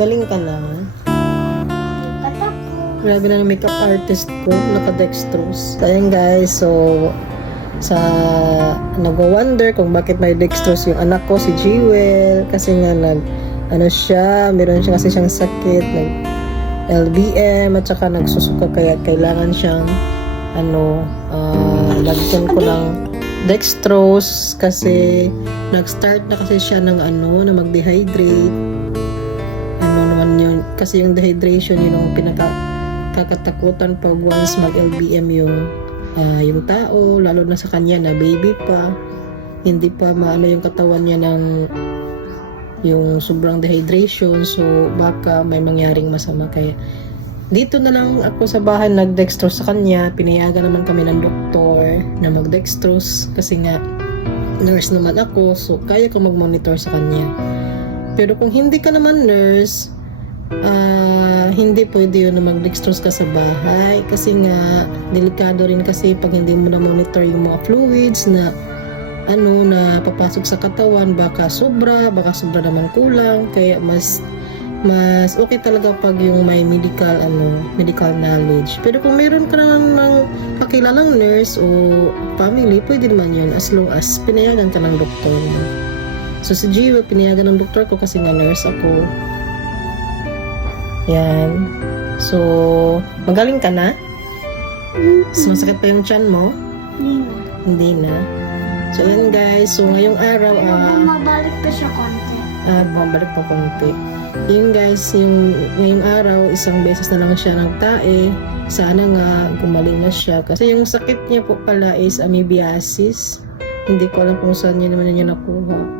Magaling ka na. Grabe na ng makeup artist ko, naka-dextrose. So, ayan guys, so nag-wonder kung bakit may dextrose yung anak ko, si Jewel. Kasi nga meron siya kasi siyang sakit, LBM, at saka nagsusuka, kaya kailangan siyang lagyan ko ng dextrose kasi nag-start na kasi siya ng na mag-dehydrate. Naman yun, kasi yung dehydration yun ang kakatakutan pag once mag-LBM yung tao, lalo na sa kanya na baby pa, hindi pa maano yung katawan niya ng yung sobrang dehydration, so baka may mangyaring masama. Kaya dito na lang ako sa bahay nag-dextrose sa kanya. Pinayagan naman kami ng doktor na mag-dextrose kasi nga nurse naman ako, so kaya ko mag-monitor sa kanya. Pero kung hindi ka naman nurse, hindi pwede yun na mag-dextrose ka sa bahay kasi nga delikado rin kasi pag hindi mo na monitor yung mga fluids na na papasok sa katawan, baka sobra naman kulang. Kaya mas okay talaga pag yung may medical knowledge. Pero kung mayroon ka naman ng kakilalang nurse o family, pwede naman yun as long as pinayagan ka ng doktor. So si Jiwa, pinayagan ng doktor ko kasi nga nurse ako. Yan. So, magaling ka na? Masakit pa yung tiyan mo? Hindi na. So, yan guys. So, ngayong araw, bumabalik pa siya konti. Bumabalik pa konti. Yun guys, ngayong araw, isang beses na lang siya nagtae. Sana nga, gumaling na siya. Kasi yung sakit niya po pala is amoebiasis. Hindi ko alam kung saan niya naman niya nakuha.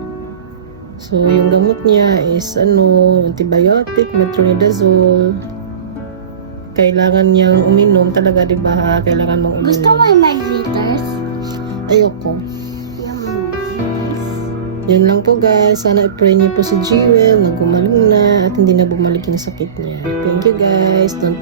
So, yung gamot niya is antibiotic, metronidazole. Kailangan niyang uminom talaga, di ba ha? Kailangan mong uminom. Gusto mo yung mag-liters? Ayoko. Yun lang po guys. Sana i-pray niyo po si Jewel na gumaling na at hindi na bumalik yung sakit niya. Thank you guys. Don't